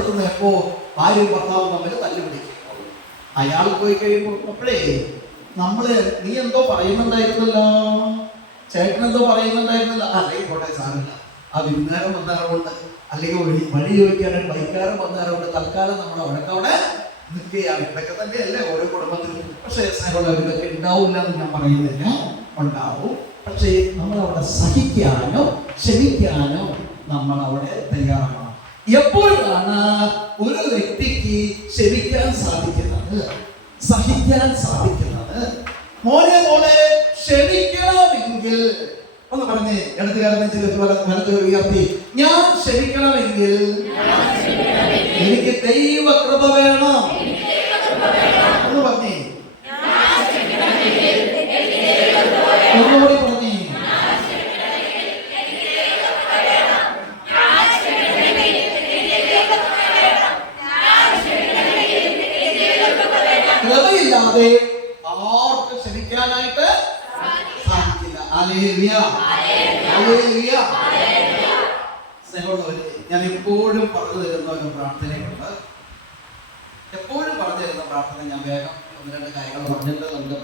നിർത്തുന്നത് എപ്പോ ഭാര്യയും ഭർത്താവും തമ്മിൽ തല്ലുപിടിക്കും. അയാൾ പോയി കഴിയുമ്പോൾ അപ്പോഴേ നീ എന്തോ പറയുന്നുണ്ടായിരുന്നല്ലോ, ചേട്ടൻ എന്തോ പറയുന്നുണ്ടായിരുന്നല്ലോ, അല്ലെങ്കിൽ പോട്ടെ സാറില്ല, ആ വിരുന്നുകാരൻ വന്നാറുണ്ട്, അല്ലെങ്കിൽ വഴി ചോദിക്കാനായിട്ട് വൈകാരം വന്നാറുണ്ട്, തൽക്കാലം നമ്മൾ അവിടേക്കവിടെ നിൽക്കുകയാണ്. ഇതൊക്കെ തന്നെയല്ലേ ഓരോ കുടുംബത്തിലും. പക്ഷേ സ്നേഹമുള്ള ഇതൊക്കെ ഉണ്ടാവില്ല എന്ന് ഞാൻ പറയുന്നില്ല, ഉണ്ടാവും. പക്ഷേ നമ്മൾ അവിടെ സഹിക്കാനോ ക്ഷമിക്കാനോ നമ്മൾ അവിടെ തയ്യാറാണ്. എപ്പോഴാണ് ഒരു വ്യക്തിക്ക് ക്ഷമിക്കാൻ സാധിക്കുന്നത്, സഹിക്കാൻ സാധിക്കുന്നത്? മോനെ ക്ഷമിക്കണമെങ്കിൽ ഒന്ന് പറഞ്ഞേ, വലത്ത് ഉയർത്തി, ഞാൻ ക്ഷമിക്കണമെങ്കിൽ എനിക്ക് ദൈവകൃപ വേണം. ഒന്ന് പറഞ്ഞേ, ഒന്നുകൂടി പറഞ്ഞേ. കൃപയില്ലാതെ ആർക്കും ക്ഷമിക്കാനായിട്ട് സാധിക്കില്ല. Hallelujah, hallelujah. സ്നേഹമുള്ളവരെ, ഞാൻ എപ്പോഴും പറഞ്ഞു തരുന്ന ഒരു പ്രാർത്ഥനയുണ്ട്. എപ്പോഴും പറഞ്ഞു തരുന്ന പ്രാർത്ഥന ഞാൻ വേഗം ഒന്ന് രണ്ട് കാര്യങ്ങൾ പറഞ്ഞിട്ട് നമുക്ക്